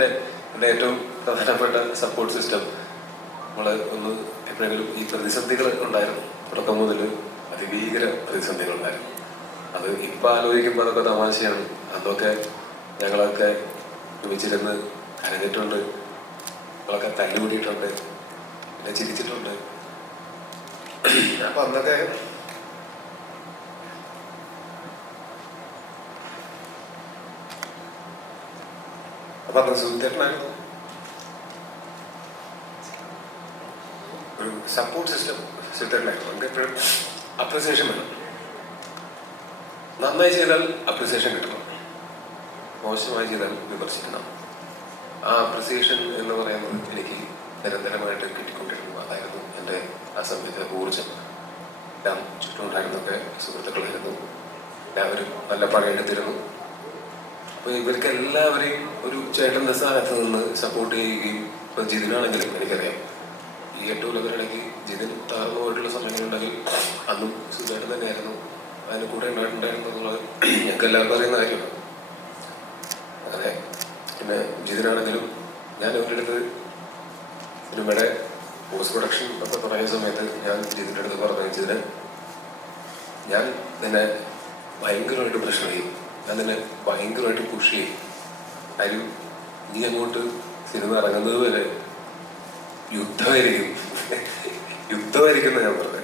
എന്റെ എന്റെ ഏറ്റവും പ്രധാനപ്പെട്ട സപ്പോർട്ട് സിസ്റ്റം നമ്മൾ ഒന്ന് എപ്പോഴെങ്കിലും ഈ പ്രതിസന്ധികൾ ഉണ്ടായിരുന്നു. തുടക്കം മുതൽ അതിഭീകര പ്രതിസന്ധികൾ ഉണ്ടായിരുന്നു. അത് ഇപ്പം ആലോചിക്കുമ്പോൾ അതൊക്കെ തമാശയാണ്. അന്നൊക്കെ ഞങ്ങളൊക്കെ ഒരുമിച്ചിരുന്ന് കരഞ്ഞിട്ടുണ്ട് ഞങ്ങളൊക്കെ തല്ലുകൂടിയിട്ടുണ്ട് പിന്നെ ചിരിച്ചിട്ടുണ്ട്. അപ്പൊ അന്നൊക്കെ അപ്പൊ അന്ന് സുന്ദരനായിരുന്നു ഒരു സപ്പോർട്ട് സിസ്റ്റം സുന്ദരനായിരുന്നു നമുക്ക് എപ്പോഴും അപ്രിസിയേഷൻ വേണം നന്നായി ചെയ്താൽ അപ്രിസിയേഷൻ കിട്ടണം മോശമായി ചെയ്താൽ വിമർശിക്കണം ആ അപ്രിസിയേഷൻ എന്ന് പറയുന്നത് എനിക്ക് നിരന്തരമായിട്ട് കിട്ടിക്കൊണ്ടിരുന്നു അതായിരുന്നു എന്റെ ആ സമയത്തെ ഊർജം എല്ലാം ചുറ്റുമുണ്ടായിരുന്നൊക്കെ സുഹൃത്തുക്കളായിരുന്നു എല്ലാവരും നല്ല പണിയെടുത്തിരുന്നു അപ്പോൾ ഇവർക്ക് എല്ലാവരെയും ഒരു ചേട്ടന്റെ സ്ഥാനത്ത് നിന്ന് സപ്പോർട്ട് ചെയ്യുകയും ഇപ്പൊ ജിതിനാണെങ്കിലും എനിക്കറിയാം. ഈ എട്ട് കൊല്ലത്തിനിടയ്ക്ക് ജിതിൻ താഴ്ന്നു പോയിട്ടുള്ള സമയങ്ങളുണ്ടെങ്കിൽ അന്നും സുഖമായിട്ട് തന്നെയായിരുന്നു. അതിന് കൂടെ ഉണ്ടായിട്ടുണ്ടായിരുന്നു എന്നുള്ളത് ഞങ്ങൾക്ക് എല്ലാവർക്കും അറിയുന്ന കാര്യമാണ്. അതെ. പിന്നെ ജിതിനാണെങ്കിലും ഞാൻ ഇവരുടെ അടുത്ത് സിനിമയുടെ പോസ്റ്റ് പ്രൊഡക്ഷൻ ഒക്കെ തുടങ്ങിയ സമയത്ത് ഞാൻ ജിതിന്റെ അടുത്ത് പറഞ്ഞു ജിതിന് ഞാൻ നിന്നെ ഭയങ്കരമായിട്ട് പ്രശ്നം ചെയ്യും. നിന്നെ ഭയങ്കരമായിട്ട് പുഷ് ചെയ്യും. അതിൽ നീ അങ്ങോട്ട് സിനിമ ഇറങ്ങുന്നത് വരെ യുദ്ധമായിരിക്കും. യുദ്ധമായിരിക്കും ഞാൻ പറഞ്ഞു